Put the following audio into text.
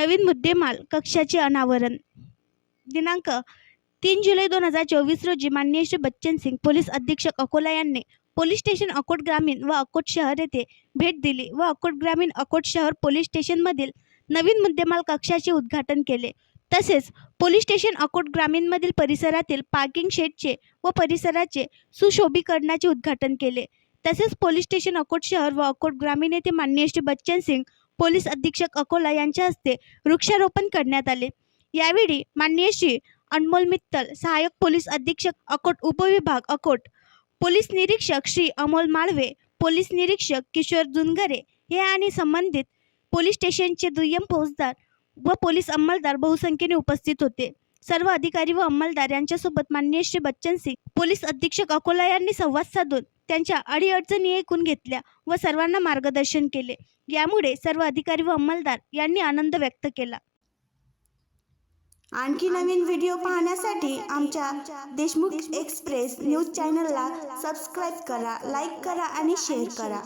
नवीन मुद्देमाल कक्षाचे अनावरण. दिनांक 3 जुलै 2024 रोजी माननीय श्री बच्चन सिंग पोलीस अधीक्षक अकोला यांनी पोलीस स्टेशन अकोट ग्रामीण व अकोट शहर येथे भेट दिली व अकोट ग्रामीण अकोट शहर पोलीस स्टेशनमधील नवीन मुद्देमाल कक्षाचे उद्घाटन केले. तसेच पोलीस स्टेशन अकोट ग्रामीणमधील परिसरातील पार्किंग शेडचे व परिसराचे सुशोभीकरणाचे उद्घाटन केले. तसेच पोलीस स्टेशन अकोट शहर व अकोट ग्रामीण येथे माननीय श्री बच्चन सिंग पोलीस अधीक्षक अकोला यांच्या हस्ते वृक्षारोपण करण्यात आले. यावेळी माननीय श्री अनमोल मित्तल, सहाय्यक पोलीस अधीक्षक अकोट उपविभाग अकोट, पोलीस निरीक्षक श्री अमोल माळवे, पोलीस निरीक्षक किशोर जुनगरे हे आणि संबंधित पोलीस स्टेशनचे दुय्यम फौजदार व पोलीस अंमलदार बहुसंख्येने उपस्थित होते. सर्व अधिकारी व अंमलदार यांच्यासोबत माननीय श्री बच्चन सिंग पोलीस अधीक्षक अकोला यांनी संवाद साधून त्यांच्या अडीअडचणी ऐकून घेतल्या व सर्वांना मार्गदर्शन केले. यामुळे सर्व अधिकारी व अंमलदार यांनी आनंद व्यक्त केला. आणखी नवीन व्हिडिओ पाहण्यासाठी आमच्या देशमुख एक्सप्रेस न्यूज चॅनलला सबस्क्राईब करा, लाईक करा आणि शेअर करा.